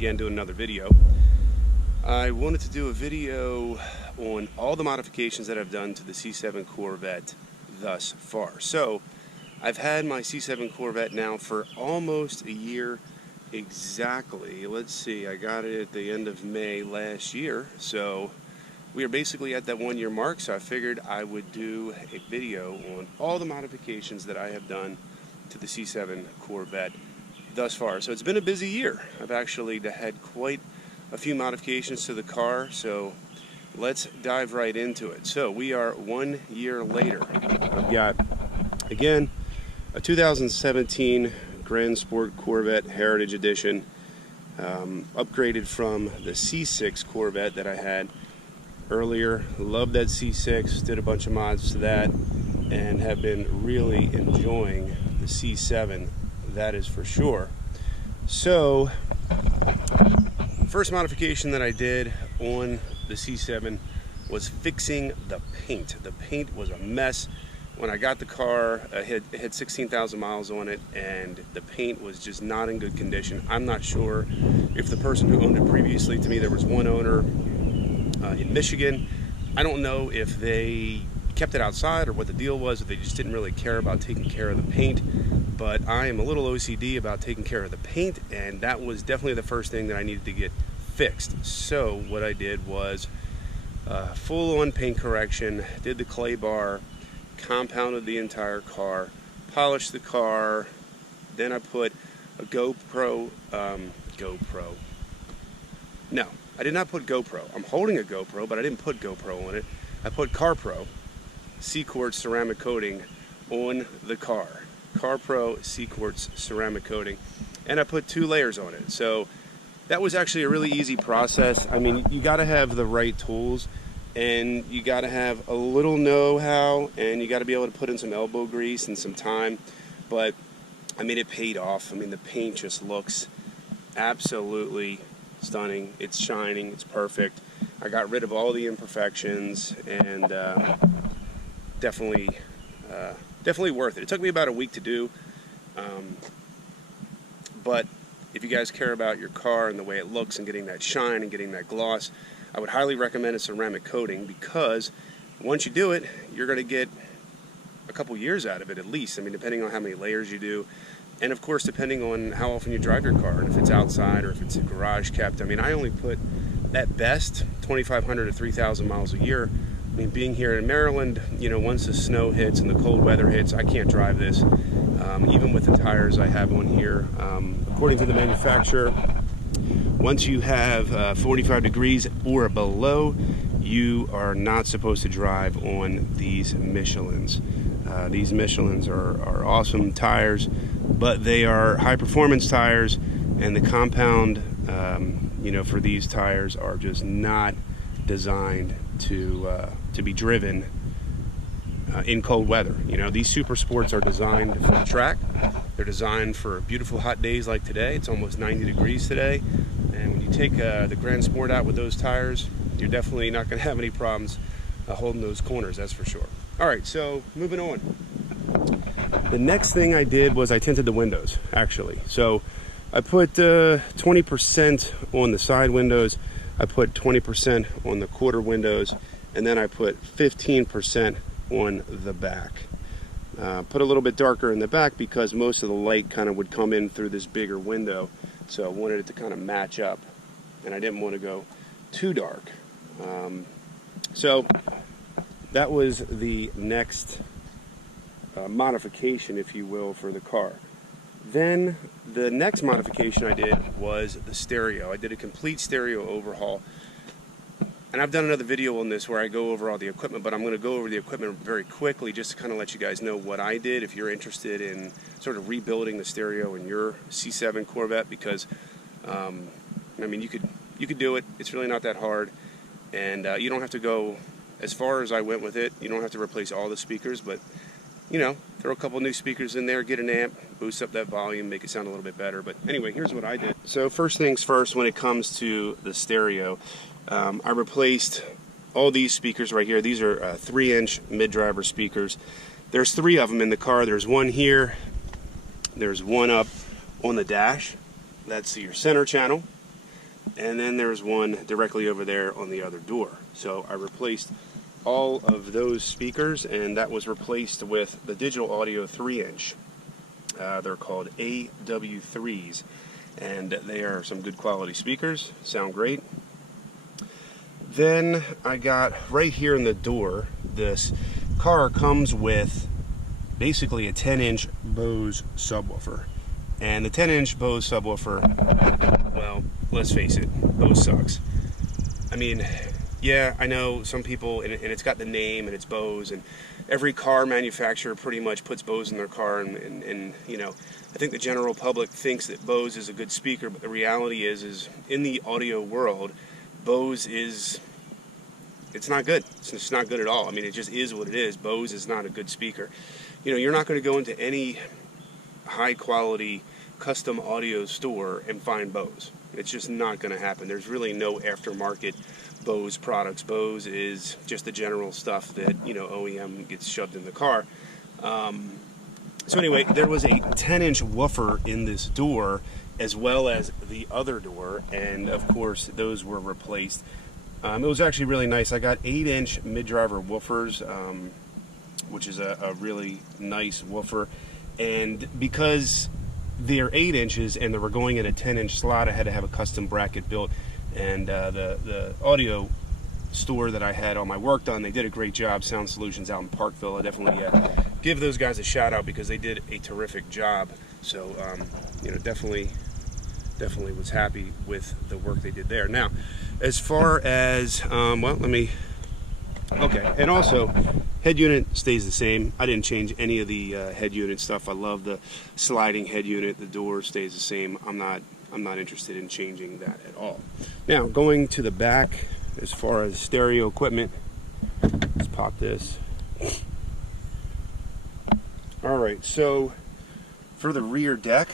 again doing another video. I wanted to do a video on all the modifications that I've done to the C7 Corvette thus far. So I've had my C7 Corvette now for almost a year exactly. Let's see, I got it at the end of May last year, so we are basically at that 1 year mark. So I figured I would do a video on all the modifications that I have done to the C7 Corvette thus far. So it's been a busy year. I've actually had quite a few modifications to the car, so let's dive right into it. So we are 1 year later. I've got, again, a 2017 Grand Sport Corvette Heritage Edition, upgraded from the C6 Corvette that I had earlier. Loved that C6, did a bunch of mods to that, and have been really enjoying the C7, that is for sure. So first modification that I did on the C7 was fixing the paint. The paint was a mess. When I got the car, it had 16,000 miles on it, and the paint was just not in good condition. I'm not sure if the person who owned it previously to me, there was one owner in Michigan. I don't know if they kept it outside or what the deal was, if they just didn't really care about taking care of the paint. But I am a little OCD about taking care of the paint, and that was definitely the first thing that I needed to get fixed. So what I did was full-on paint correction, did the clay bar, compounded the entire car, polished the car, then I put a No, I did not put GoPro. I'm holding a GoPro, but I didn't put GoPro on it. I put CarPro C-Quartz ceramic coating on the car. CarPro C-Quartz ceramic coating, and I put 2 layers on it. So that was actually a really easy process. I mean, you got to have the right tools, and you got to have a little know-how, and you got to be able to put in some elbow grease and some time. But I mean, it paid off. I mean, the paint just looks absolutely stunning. It's shining, it's perfect. I got rid of all the imperfections, and definitely worth it. It took me about a week to do, but if you guys care about your car and the way it looks and getting that shine and getting that gloss, I would highly recommend a ceramic coating, because once you do it, you're going to get a couple years out of it at least. I mean, depending on how many layers you do, and of course depending on how often you drive your car, and if it's outside or if it's garage kept. I mean, I only put at best 2,500 to 3,000 miles a year. I mean, being here in Maryland, you know, once the snow hits and the cold weather hits, I can't drive this. Even with the tires I have on here, according to the manufacturer, once you have 45 degrees or below, you are not supposed to drive on these Michelins. These Michelins are awesome tires, but they are high performance tires, and the compound, you know, for these tires are just not designed to be driven in cold weather. You know, these super sports are designed for the track. They're designed for beautiful hot days like today. It's almost 90 degrees today, and when you take the Grand Sport out with those tires, you're definitely not going to have any problems holding those corners, that's for sure. All right, so moving on. The next thing I did was I tinted the windows, actually. So I put 20% on the side windows, I put 20% on the quarter windows, and then I put 15% on the back. Put a little bit darker in the back because most of the light kind of would come in through this bigger window, so I wanted it to kind of match up, and I didn't want to go too dark. So that was the next modification, if you will, for the car. Then the next modification I did was the stereo. I did a complete stereo overhaul, and I've done another video on this where I go over all the equipment, but I'm going to go over the equipment very quickly just to kind of let you guys know what I did if you're interested in sort of rebuilding the stereo in your C7 Corvette, because I mean, you could do it. It's really not that hard, and you don't have to go as far as I went with it. You don't have to replace all the speakers, but you know, throw a couple new speakers in there, get an amp, boost up that volume, make it sound a little bit better. But anyway, here's what I did. So first things first, when it comes to the stereo, I replaced all these speakers right here. These are 3-inch mid-driver speakers. There's 3 of them in the car. There's one here, there's one up on the dash. That's your center channel. and then there's one directly over there on the other door. So I replaced all of those speakers, and that was replaced with the digital audio 3-inch. They're called AW3s, and they are some good quality speakers, sound great. Then I got right here in the door, this car comes with basically a 10-inch Bose subwoofer. And the 10-inch Bose subwoofer, well, let's face it, Bose sucks. I mean, yeah, I know some people, and it's got the name, and it's Bose, and every car manufacturer pretty much puts Bose in their car, and you know, I think the general public thinks that Bose is a good speaker, but the reality is in the audio world, Bose it's not good. It's just not good at all. I mean, it just is what it is. Bose is not a good speaker. You know, you're not going to go into any high quality custom audio store and find Bose. It's just not going to happen. There's really no aftermarket Bose products. Bose is just the general stuff that, you know, OEM gets shoved in the car. So anyway, there was a 10-inch woofer in this door as well as the other door, and of course those were replaced. It was actually really nice. I got 8-inch mid-driver woofers, which is a really nice woofer, and because they're 8 inches and they were going in a 10-inch slot, I had to have a custom bracket built, and the audio store that I had all my work done, they did a great job. Sound Solutions out in Parkville. I definitely give those guys a shout out because they did a terrific job. So you know, definitely was happy with the work they did there. Now, as far as okay, and also head unit stays the same. I didn't change any of the head unit stuff. I love the sliding head unit. The door stays the same. I'm not interested in changing that at all. Now, going to the back, as far as stereo equipment, let's pop this. All right, so for the rear deck,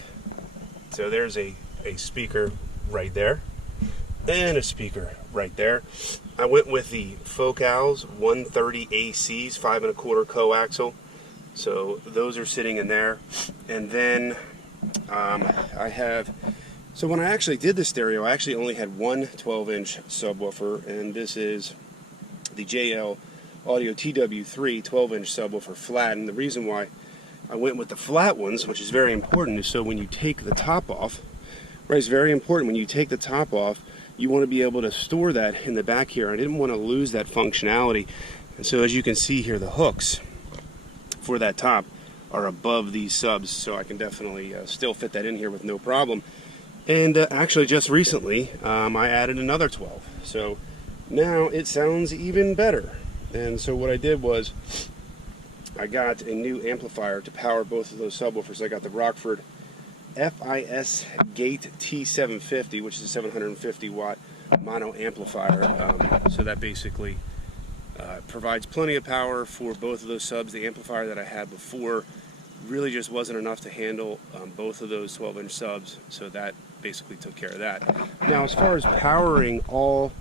so there's a speaker right there and a speaker right there. I went with the Focal's 130 ACs, 5 1/4 coaxial. So those are sitting in there. And then I have, so when I actually did the stereo, I actually only had one 12-inch subwoofer, and this is the JL Audio TW3 12-inch subwoofer flat. And the reason why I went with the flat ones, which is very important, is so when you take the top off, right, it's very important when you take the top off, you want to be able to store that in the back here. I didn't want to lose that functionality. And so as you can see here, the hooks for that top are above these subs, so I can definitely still fit that in here with no problem. And actually just recently I added another 12, so now it sounds even better. And so what I did was I got a new amplifier to power both of those subwoofers. I got the Rockford FIS Gate T750, which is a 750 watt mono amplifier. So that basically provides plenty of power for both of those subs. The amplifier that I had before really just wasn't enough to handle both of those 12-inch subs, so that basically took care of that. Now, as far as powering all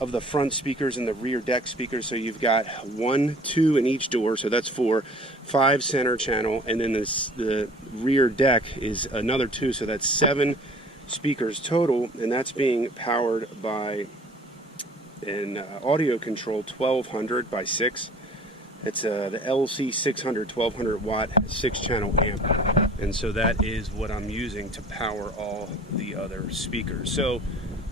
of the front speakers and the rear deck speakers, so you've got 1, 2 in each door, so that's 4, 5 center channel, and then the rear deck is another 2, so that's 7 speakers total, and that's being powered by an audio control 1200 by 6. It's the LC 600 1200 watt 6-channel amp, and so that is what I'm using to power all the other speakers. So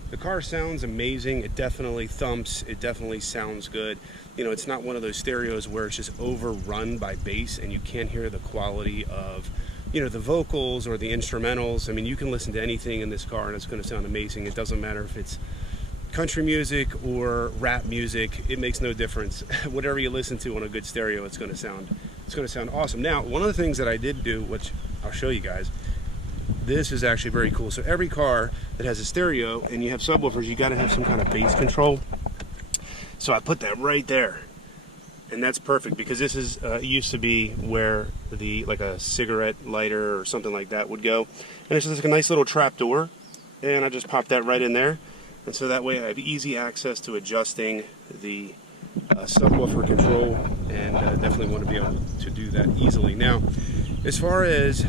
the car sounds amazing. It definitely thumps. It definitely sounds good. You know, it's not one of those stereos where it's just overrun by bass and you can't hear the quality of, you know, the vocals or the instrumentals. I mean, you can listen to anything in this car and it's going to sound amazing. It doesn't matter if it's country music or rap music. It makes no difference. Whatever you listen to on a good stereo, it's going to sound awesome. Now, one of the things that I did do, which I'll show you guys, this is actually very cool. So every car that has a stereo and you have subwoofers, you got to have some kind of bass control. So I put that right there, and that's perfect because this is used to be where like a cigarette lighter or something like that would go, and it's just like a nice little trap door, and I just pop that right in there, and so that way I have easy access to adjusting the subwoofer control, and definitely want to be able to do that easily. Now, as far as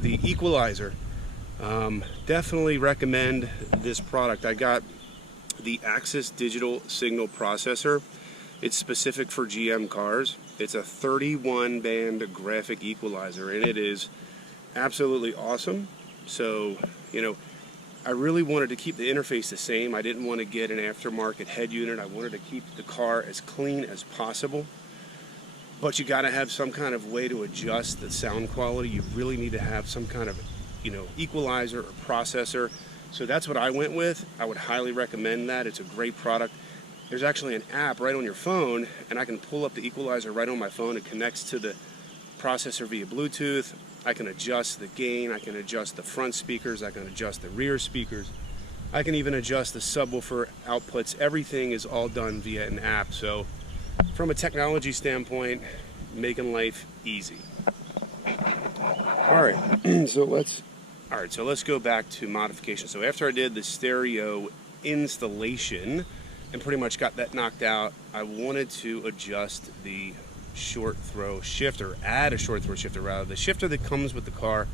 the equalizer, Definitely recommend this product. I got the Axis Digital Signal Processor. It's specific for GM cars. It's a 31 band graphic equalizer, and it is absolutely awesome. So, you know, I really wanted to keep the interface the same. I didn't want to get an aftermarket head unit. I wanted to keep the car as clean as possible. But you got to have some kind of way to adjust the sound quality. You really need to have some kind of, you know, equalizer or processor. So that's what I went with. I would highly recommend that. It's a great product. There's actually an app right on your phone, and I can pull up the equalizer right on my phone. It connects to the processor via Bluetooth. I can adjust the gain, I can adjust the front speakers, I can adjust the rear speakers, I can even adjust the subwoofer outputs. Everything is all done via an app. So from a technology standpoint, making life easy. Alright, so let's go back to modification. So after I did the stereo installation and pretty much got that knocked out, I wanted to adjust the short throw shifter, add a short throw shifter rather. The shifter that comes with the car,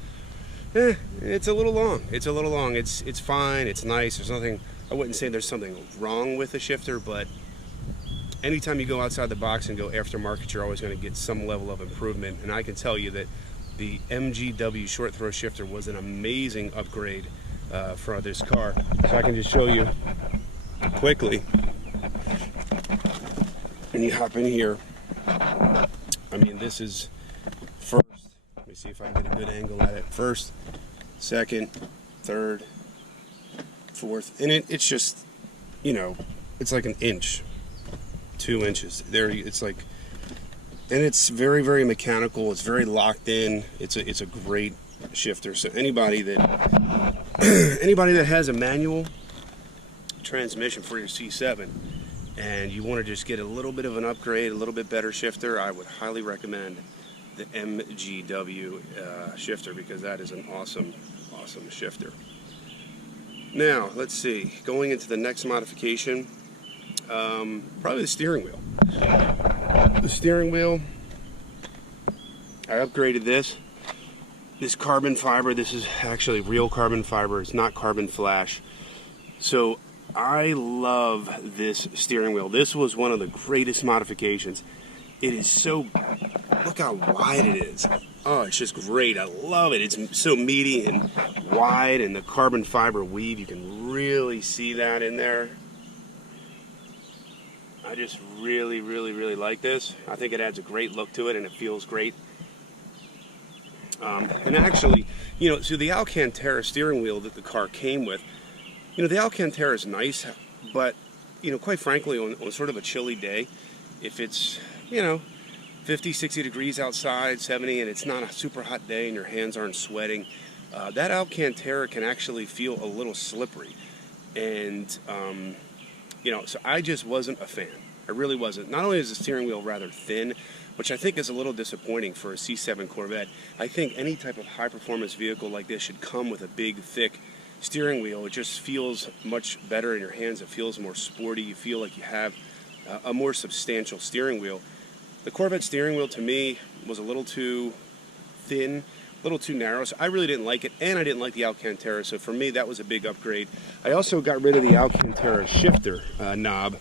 it's a little long. It's fine, it's nice. There's nothing, I wouldn't say there's something wrong with the shifter, but anytime you go outside the box and go aftermarket, you're always going to get some level of improvement. And I can tell you that the MGW short throw shifter was an amazing upgrade for this car. So I can just show you quickly. And you hop in here. I mean, this is first. Let me see if I can get a good angle at it. First, second, third, fourth. And it's just, you know, it's like an inch, 2 inches. There, it's like, and it's very, very mechanical. It's very locked in. It's a great shifter. So anybody that has a manual transmission for your C7 and you want to just get a little bit of an upgrade, a little bit better shifter, I would highly recommend the MGW shifter, because that is an awesome shifter. Now, let's see, going into the next modification, probably the steering wheel. The steering wheel, I upgraded this carbon fiber. This is actually real carbon fiber. It's not carbon flash. So I love this steering wheel. This was one of the greatest modifications. It is so, look how wide it is. Oh, it's just great. I love it. It's so meaty and wide, and the carbon fiber weave, you can really see that in there. I just really like this. I think it adds a great look to it, and it feels great. And actually, you know, so the Alcantara steering wheel that the car came with, you know, the Alcantara is nice, but, you know, quite frankly, on sort of a chilly day, if it's, you know, 50, 60 degrees outside, 70, and it's not a super hot day and your hands aren't sweating, that Alcantara can actually feel a little slippery. And, you know, so I just wasn't a fan. I really wasn't. Not only is the steering wheel rather thin, which I think is a little disappointing for a C7 Corvette. I think any type of high-performance vehicle like this should come with a big, thick steering wheel. It just feels much better in your hands. It feels more sporty. You feel like you have a more substantial steering wheel. The Corvette steering wheel, to me, was a little too thin, a little too narrow, so I really didn't like it, and I didn't like the Alcantara, so for me, that was a big upgrade. I also got rid of the Alcantara shifter knob.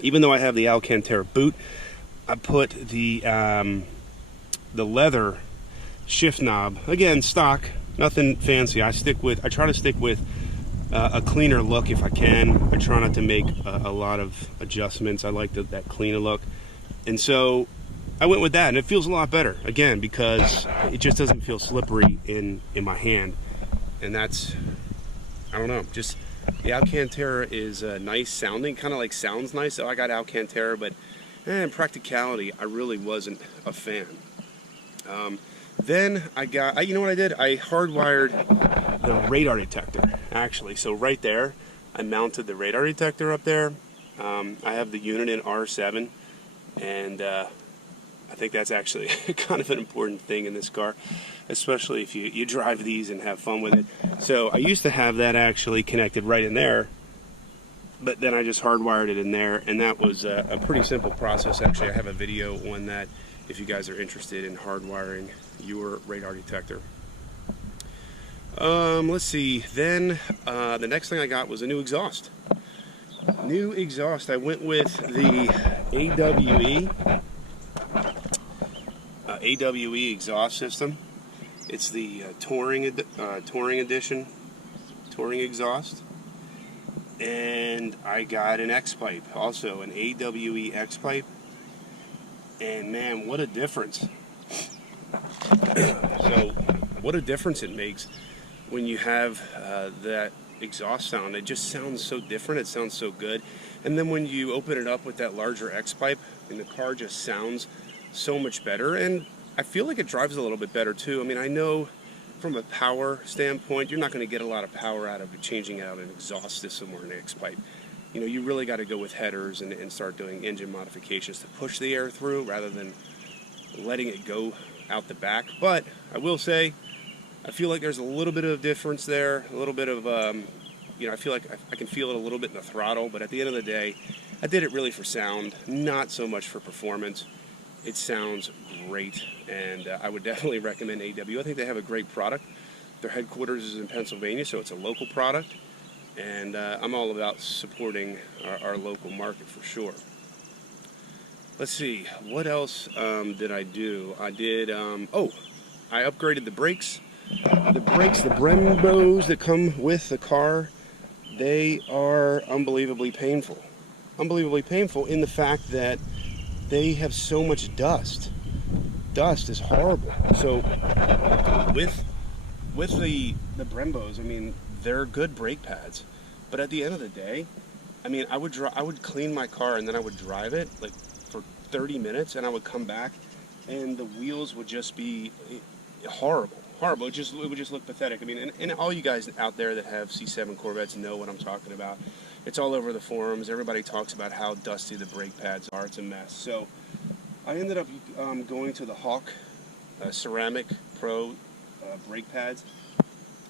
Even though I have the Alcantara boot, I put the leather shift knob, again, stock, nothing fancy. I try to stick with a cleaner look if I can. I try not to make a lot of adjustments. I like that cleaner look. And so I went with that, and it feels a lot better, again, because it just doesn't feel slippery in my hand. And that's, I don't know, just the Alcantara is nice sounding, kind of like sounds nice. So I got Alcantara, but in practicality, I really wasn't a fan. Then you know what I did? I hardwired the radar detector, actually. So right there, I mounted the radar detector up there. I have the unit in R7, and I think that's actually kind of an important thing in this car, especially if you drive these and have fun with it. So I used to have that actually connected right in there, but then I just hardwired it in there, and that was a pretty simple process. Actually, I have a video on that if you guys are interested in hardwiring your radar detector. Let's see. Then the next thing I got was a new exhaust. New exhaust. I went with the AWE exhaust system. It's the touring edition, touring exhaust. And I got an X pipe, also an AWE X pipe. And man, what a difference! So, what a difference it makes when you have that exhaust sound. It just sounds so different. It sounds so good. And then when you open it up with that larger X pipe, and the car just sounds so much better. And I feel like it drives a little bit better too. I mean, I know from a power standpoint, you're not going to get a lot of power out of changing out an exhaust system or an X pipe. You know, you really got to go with headers and start doing engine modifications to push the air through rather than letting it go out the back. But I will say, I feel like there's a little bit of difference there, a little bit of, you know, I feel like I can feel it a little bit in the throttle, but at the end of the day, I did it really for sound, not so much for performance. It sounds great, and I would definitely recommend AW. I think they have a great product. Their headquarters is in Pennsylvania, so it's a local product, and I'm all about supporting our local market for sure. Let's see, what else did I do? I did, oh, I upgraded the brakes. The brakes, the Brembos that come with the car, they are unbelievably painful. Unbelievably painful in the fact that they have so much dust. Dust is horrible. So with the Brembos, I mean, they're good brake pads. But at the end of the day, I mean, I would clean my car and then I would drive it like for 30 minutes and I would come back and the wheels would just be horrible. Horrible. It would just look pathetic. I mean, and all you guys out there that have C7 Corvettes know what I'm talking about. It's all over the forums. Everybody talks about how dusty the brake pads are. It's a mess. So I ended up going to the Hawk Ceramic Pro brake pads,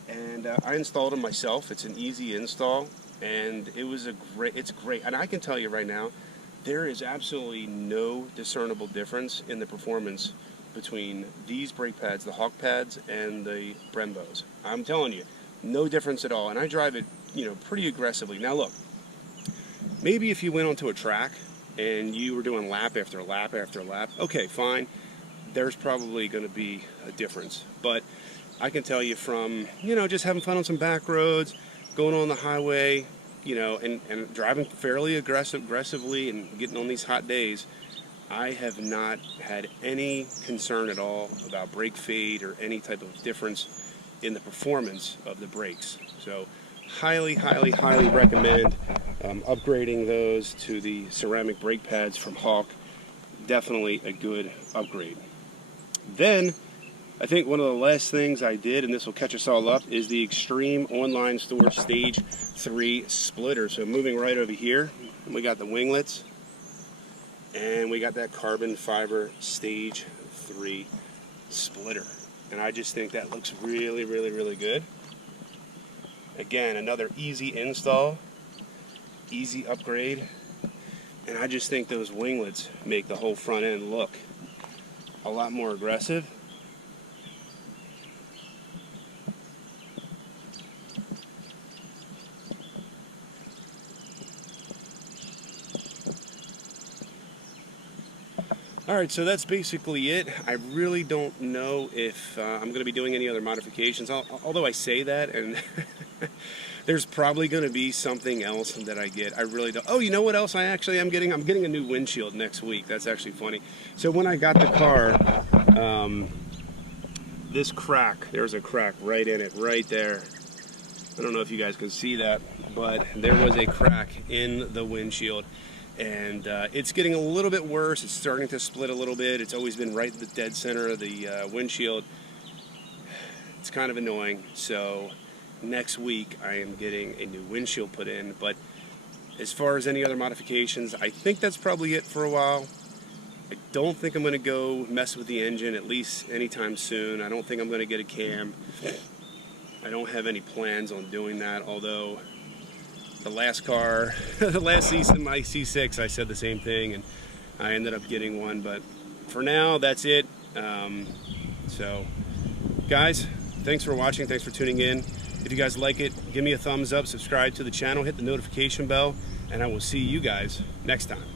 and I installed them myself. It's an easy install, and it's great. And I can tell you right now, there is absolutely no discernible difference in the performance between these brake pads, the Hawk pads, and the Brembos. I'm telling you, no difference at all. And I drive it, you know, pretty aggressively. Now look, maybe if you went onto a track and you were doing lap after lap after lap, okay, fine. There's probably going to be a difference. But I can tell you from, you know, just having fun on some back roads, going on the highway, you know, and driving fairly aggressively and getting on these hot days, I have not had any concern at all about brake fade or any type of difference in the performance of the brakes. So highly, highly, highly recommend upgrading those to the ceramic brake pads from Hawk. Definitely a good upgrade. Then, I think one of the last things I did, and this will catch us all up, is the Extreme Online Store Stage 3 splitter. So moving right over here, we got the winglets, and we got that carbon fiber Stage 3 splitter. And I just think that looks really, really, really good. Again, another easy install, easy upgrade, and I just think those winglets make the whole front end look a lot more aggressive. Alright, so that's basically it. I really don't know if I'm going to be doing any other modifications, although I say that, and there's probably going to be something else that I get. I really don't. Oh, you know what else I actually am getting? I'm getting a new windshield next week. That's actually funny. So when I got the car, this crack, there's a crack right in it, right there. I don't know if you guys can see that, but there was a crack in the windshield. And it's getting a little bit worse. It's starting to split a little bit. It's always been right in the dead center of the windshield. It's kind of annoying. So next week I am getting a new windshield put in. But as far as any other modifications, I think that's probably it for a while. I don't think I'm going to go mess with the engine, at least anytime soon. I don't think I'm going to get a cam. I don't have any plans on doing that, although the last car, the last season, my C6, I said the same thing, and I ended up getting one. But for now, that's it. So, guys, thanks for watching, thanks for tuning in. If you guys like it, give me a thumbs up, subscribe to the channel, hit the notification bell, and I will see you guys next time.